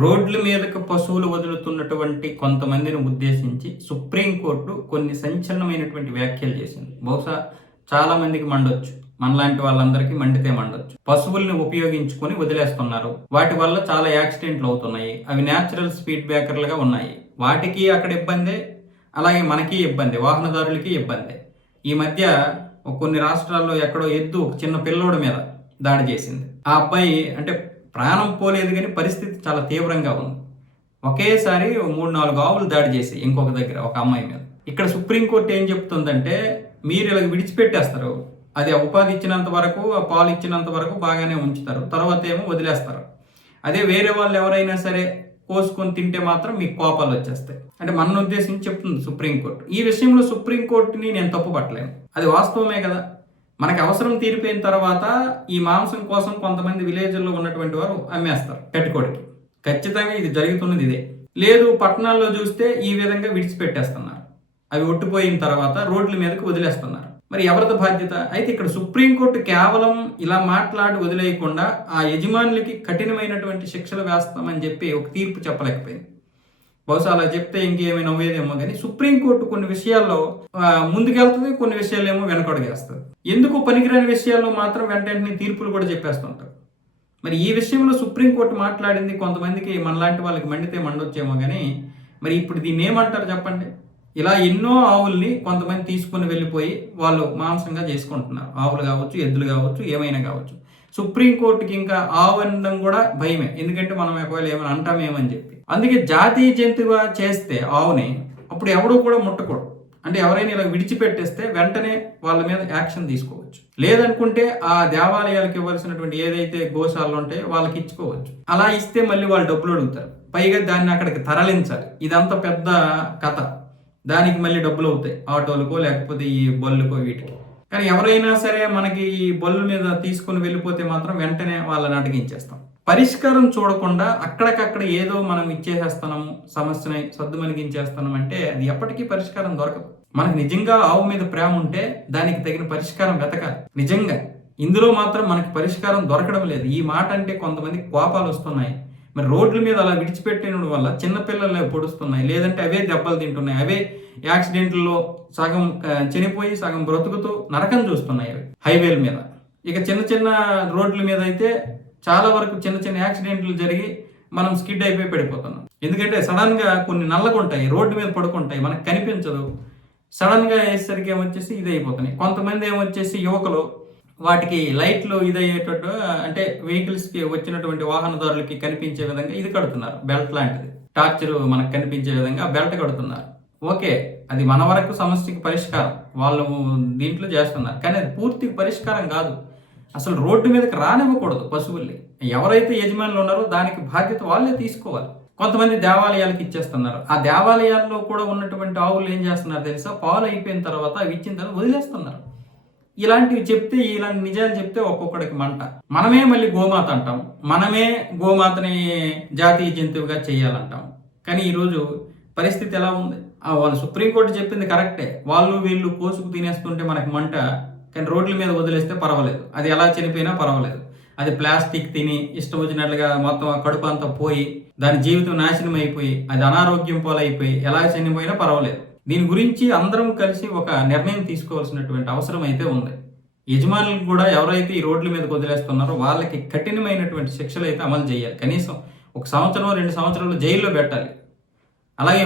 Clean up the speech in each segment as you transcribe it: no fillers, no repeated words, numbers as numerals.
రోడ్ల మీదకి పశువులు వదులుతున్నటువంటి కొంతమందిని ఉద్దేశించి సుప్రీంకోర్టు కొన్ని సంచలనమైనటువంటి వ్యాఖ్యలు చేసింది. బహుశా చాలా మందికి మండొచ్చు, మనలాంటి వాళ్ళందరికీ మండితే మండొచ్చు. పశువుల్ని ఉపయోగించుకొని వదిలేస్తున్నారు, వాటి వల్ల చాలా యాక్సిడెంట్లు అవుతున్నాయి, అవి న్యాచురల్ స్పీడ్ బ్రేకర్లుగా ఉన్నాయి, వాటికి అక్కడ ఇబ్బందే, అలాగే మనకి ఇబ్బంది, వాహనదారులకి ఇబ్బంది. ఈ మధ్య కొన్ని రాష్ట్రాల్లో ఎక్కడో ఎద్దు ఒక చిన్న పిల్లోడి మీద దాడి చేసింది. ఆ అబ్బాయి అంటే ప్రాణం పోలేదు, కానీ పరిస్థితి చాలా తీవ్రంగా ఉంది. ఒకేసారి 3-4 ఆవులు దాడి చేసి ఇంకొక దగ్గర ఒక అమ్మాయి మీద. ఇక్కడ సుప్రీంకోర్టు ఏం చెప్తుందంటే, మీరు ఇలా విడిచిపెట్టేస్తారు, అది ఉపాధి ఇచ్చినంత వరకు, ఆ పాలు ఇచ్చినంత వరకు బాగానే ఉంచుతారు, తర్వాత ఏమో వదిలేస్తారు. అదే వేరే వాళ్ళు ఎవరైనా సరే కోసుకొని తింటే మాత్రం మీకు కోపాలు వచ్చేస్తాయి అంటే మన ఉద్దేశించి చెప్తుంది సుప్రీంకోర్టు. ఈ విషయంలో సుప్రీంకోర్టుని నేను తప్పు పట్టలేను, అది వాస్తవమే కదా. మనకి అవసరం తీరిపోయిన తర్వాత ఈ మాంసం కోసం కొంతమంది విలేజ్ల్లో ఉన్నటువంటి వారు అమ్మేస్తారు కట్టుకోడికి. ఖచ్చితంగా ఇది జరుగుతున్నది ఇదే. లేదు, పట్టణాల్లో చూస్తే ఈ విధంగా విడిచిపెట్టేస్తున్నారు, అవి ఒట్టిపోయిన తర్వాత రోడ్ల మీదకి వదిలేస్తున్నారు. మరి ఎవరిది బాధ్యత? అయితే ఇక్కడ సుప్రీంకోర్టు కేవలం ఇలా మాట్లాడి వదిలేయకుండా ఆ యజమానులకి కఠినమైనటువంటి శిక్షలు వేస్తామని చెప్పి ఒక తీర్పు చెప్పలేకపోయింది. బహుశా అలా చెప్తే ఇంకేమైనా అవ్వేదేమో, కానీ సుప్రీంకోర్టు కొన్ని విషయాల్లో ముందుకెళ్తుంది, కొన్ని విషయాలు ఏమో వెనకడుగేస్తుంది. ఎందుకు పనికిరాని విషయాల్లో మాత్రం వెంటనే తీర్పులు కూడా చెప్పేస్తుంటారు. మరి ఈ విషయంలో సుప్రీంకోర్టు మాట్లాడింది కొంతమందికి మనలాంటి వాళ్ళకి మండితే మండొచ్చేమో, కానీ మరి ఇప్పుడు దీన్ని ఏమంటారు చెప్పండి? ఇలా ఎన్నో ఆవుల్ని కొంతమంది తీసుకుని వెళ్ళిపోయి వాళ్ళు మాంసంగా చేసుకుంటున్నారు. ఆవులు కావచ్చు, ఎద్దులు కావచ్చు, ఏమైనా కావచ్చు. సుప్రీంకోర్టుకి ఇంకా ఆవు అనడం కూడా భయమే, ఎందుకంటే మనం ఒకవేళ ఏమైనా అంటామేమని చెప్పి. అందుకే జాతీయ జంతువుగా చేస్తే ఆవుని అప్పుడు ఎవడూ కూడా ముట్టకూడదు. అంటే ఎవరైనా ఇలా విడిచిపెట్టేస్తే వెంటనే వాళ్ళ మీద యాక్షన్ తీసుకోవచ్చు. లేదనుకుంటే ఆ దేవాలయాలకు ఇవ్వాల్సినటువంటి ఏదైతే గోశాలలు ఉంటాయో వాళ్ళకి ఇచ్చుకోవచ్చు. అలా ఇస్తే మళ్ళీ వాళ్ళు డబ్బులు అడుగుతారు, పైగా దాన్ని అక్కడికి తరలించాలి. ఇదంతా పెద్ద కథ, దానికి మళ్ళీ డబ్బులు అవుతాయి, ఆటోలకో లేకపోతే ఈ బళ్ళుకో వీటికి. కానీ ఎవరైనా సరే మనకి ఈ బళ్ళు మీద తీసుకుని వెళ్ళిపోతే మాత్రం వెంటనే వాళ్ళని అడిగించేస్తాం. పరిష్కారం చూడకుండా అక్కడికక్కడ ఏదో మనం ఇచ్చేసేస్తున్నాము, సమస్యని సద్దుమణిగించేస్తున్నాం అంటే అది ఎప్పటికీ పరిష్కారం దొరకదు. మనకు నిజంగా ఆవు మీద ప్రేమ ఉంటే దానికి తగిన పరిష్కారం వెతకాలి. నిజంగా ఇందులో మాత్రం మనకి పరిష్కారం దొరకడం లేదు. ఈ మాట అంటే కొంతమంది కోపాలు వస్తున్నాయి. మరి రోడ్ల మీద అలా విడిచిపెట్టడం వల్ల చిన్నపిల్లలు పొడుస్తున్నాయి, లేదంటే అవే దెబ్బలు తింటున్నాయి, అవే యాక్సిడెంట్లో సగం చనిపోయి సగం బ్రతుకుతూ నరకం చూస్తున్నాయి అవి హైవేల మీద. ఇక చిన్న చిన్న రోడ్ల మీద అయితే చాలా వరకు చిన్న చిన్న యాక్సిడెంట్లు జరిగి మనం స్కిడ్ అయిపోయి పడిపోతున్నాం. ఎందుకంటే సడన్గా కొన్ని నల్లగుంటాయి, రోడ్డు మీద పడుకుంటాయి, మనకు కనిపించదు. సడన్గా వేసేసరికి ఏమొచ్చేసి ఇది అయిపోతున్నాయి. కొంతమంది ఏమొచ్చేసి యువకులు వాటికి లైట్లు ఇదయ్యేటట్టు, అంటే వెహికల్స్కి వచ్చినటువంటి వాహనదారులకి కనిపించే విధంగా ఇది కడుతున్నారు, బెల్ట్ లాంటిది, టార్చర్ మనకు కనిపించే విధంగా బెల్ట్ కడుతున్నారు. ఓకే, అది మన వరకు సమస్యకి పరిష్కారం, వాళ్ళు దీంట్లో చేస్తున్నారు, కానీ అది పూర్తి పరిష్కారం కాదు. అసలు రోడ్డు మీదకి రానివ్వకూడదు పశువుల్ని. ఎవరైతే యజమానులు ఉన్నారో దానికి బాధ్యత వాళ్ళే తీసుకోవాలి. కొంతమంది దేవాలయాలకు ఇచ్చేస్తున్నారు. ఆ దేవాలయాల్లో కూడా ఉన్నటువంటి ఆవులు ఏం చేస్తున్నారు తెలుసా? పాలు అయిపోయిన తర్వాత అవి ఇచ్చిన తర్వాత వదిలేస్తున్నారు. ఇలాంటివి చెప్తే, ఇలాంటి నిజాలు చెప్తే ఒక్కొక్కడికి మంట. మనమే మళ్ళీ గోమాత అంటాం, మనమే గోమాతని జాతీయ జంతువుగా చేయాలంటాం. కానీ ఈరోజు పరిస్థితి ఎలా ఉంది? వాళ్ళు సుప్రీంకోర్టు చెప్పింది కరెక్టే, వాళ్ళు వీళ్ళు కోసుకు తినేస్తుంటే మనకి మంట, కానీ రోడ్ల మీద వదిలేస్తే పర్వాలేదు, అది ఎలా చనిపోయినా పర్వాలేదు. అది ప్లాస్టిక్ తిని ఇష్టం వచ్చినట్లుగా మొత్తం కడుపు అంతా పోయి దాని జీవితం నాశనం అయిపోయి అది అనారోగ్యం పాలైపోయి ఎలా చనిపోయినా పర్వాలేదు. దీని గురించి అందరం కలిసి ఒక నిర్ణయం తీసుకోవాల్సినటువంటి అవసరం అయితే ఉంది. యజమానులకు కూడా ఎవరైతే ఈ రోడ్ల మీదకి వదిలేస్తున్నారో వాళ్ళకి కఠినమైనటువంటి శిక్షలు అయితే అమలు చేయాలి. కనీసం 1 సంవత్సరం 2 సంవత్సరాలు జైల్లో పెట్టాలి. అలాగే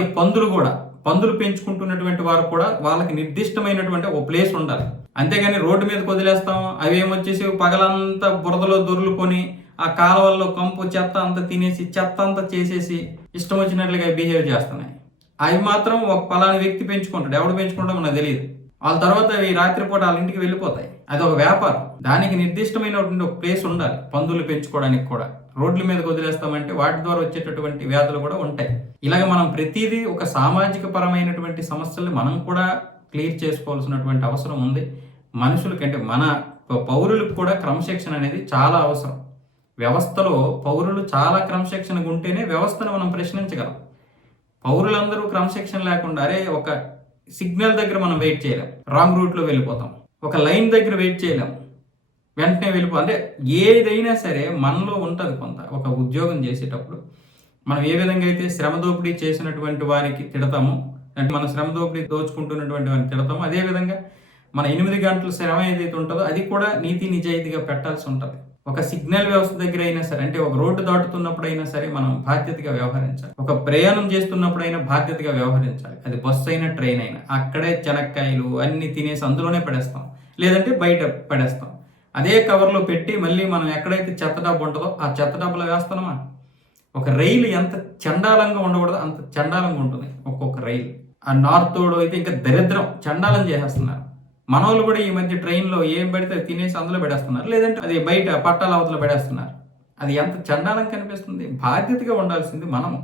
పందులు పెంచుకుంటున్నటువంటి వారు కూడా వాళ్ళకి నిర్దిష్టమైనటువంటి ఒక ప్లేస్ ఉండాలి. అంతేగాని రోడ్డు మీదకి వదిలేస్తాం, అవి ఏమొచ్చేసి పగలంతా బురదలో దొర్లుకొని ఆ కాలువల్లో కంపు చెత్త అంతా తినేసి చెత్త అంతా చేసేసి ఇష్టం వచ్చినట్లుగా బిహేవ్ చేస్తున్నాయి. అవి మాత్రం ఒక పలానా వ్యక్తి పెంచుకుంటాడు, ఎవడు పెంచుకుంటాడో మనకు తెలియదు. వాళ్ళ తర్వాత అవి రాత్రిపూట వాళ్ళ ఇంటికి వెళ్ళిపోతాయి. అది ఒక వ్యాపారం, దానికి నిర్దిష్టమైనటువంటి ఒక ప్లేస్ ఉండాలి. పందులు పెంచుకోవడానికి కూడా రోడ్ల మీదకి వదిలేస్తామంటే వాటి ద్వారా వచ్చేటటువంటి వ్యాధులు కూడా ఉంటాయి. ఇలాగ మనం ప్రతిదీ ఒక సామాజిక పరమైనటువంటి సమస్యల్ని మనం కూడా క్లియర్ చేసుకోవాల్సినటువంటి అవసరం ఉంది. మనుషులకంటే మన పౌరులకు కూడా క్రమశిక్షణ అనేది చాలా అవసరం. వ్యవస్థలో పౌరులు చాలా క్రమశిక్షణగా ఉంటేనే వ్యవస్థను మనం ప్రశ్నించగలం. పౌరులందరూ క్రమశిక్షణ లేకుండా, అరే ఒక సిగ్నల్ దగ్గర మనం వెయిట్ చేయలేం, రాంగ్ రూట్లో వెళ్ళిపోతాం. ఒక లైన్ దగ్గర వెయిట్ చేయలేం, వెంటనే వెళ్ళిపో. అంటే ఏదైనా సరే మనలో ఉంటుంది కొంత. ఒక ఉద్యోగం చేసేటప్పుడు మనం ఏ విధంగా అయితే శ్రమ దోపిడీ చేసినటువంటి వారికి తిడతామో, అంటే మన శ్రమ దోపిడీ దోచుకుంటున్నటువంటి వారిని తిడతామో, అదే విధంగా మన 8 గంటల శ్రమ ఏదైతే ఉంటుందో అది కూడా నీతి నిజాయితీగా పెట్టాల్సి ఉంటుంది. ఒక సిగ్నల్ వ్యవస్థ దగ్గర అయినా సరే, అంటే ఒక రోడ్డు దాటుతున్నప్పుడైనా సరే మనం బాధ్యతగా వ్యవహరించాలి. ఒక ప్రయాణం చేస్తున్నప్పుడైనా బాధ్యతగా వ్యవహరించాలి. అది బస్సు అయినా ట్రైన్ అయినా అక్కడే చెనక్కాయలు అన్ని తినేసి అందులోనే పడేస్తాం, లేదంటే బయట పడేస్తాం. అదే కవర్లో పెట్టి మళ్ళీ మనం ఎక్కడైతే చెత్త డబ్బు ఉంటుందో ఆ చెత్త డబ్బులో వేస్తున్నామా? ఒక రైలు ఎంత చండాలంగా ఉండకూడదో అంత చండాలంగా ఉంటుంది ఒక్కొక్క రైలు. ఆ నార్తోడు అయితే ఇంకా దరిద్రం, చండాలం చేసేస్తున్నారు. మనోళ్ళు కూడా ఈ మధ్య ట్రైన్లో ఏం పెడితే తినేసి అందులో పెడేస్తున్నారు, లేదంటే అది బయట పట్టాల అవతల పెడేస్తున్నారు. అది ఎంత చండాలం కనిపిస్తుంది. బాధ్యతగా ఉండాల్సింది మనము.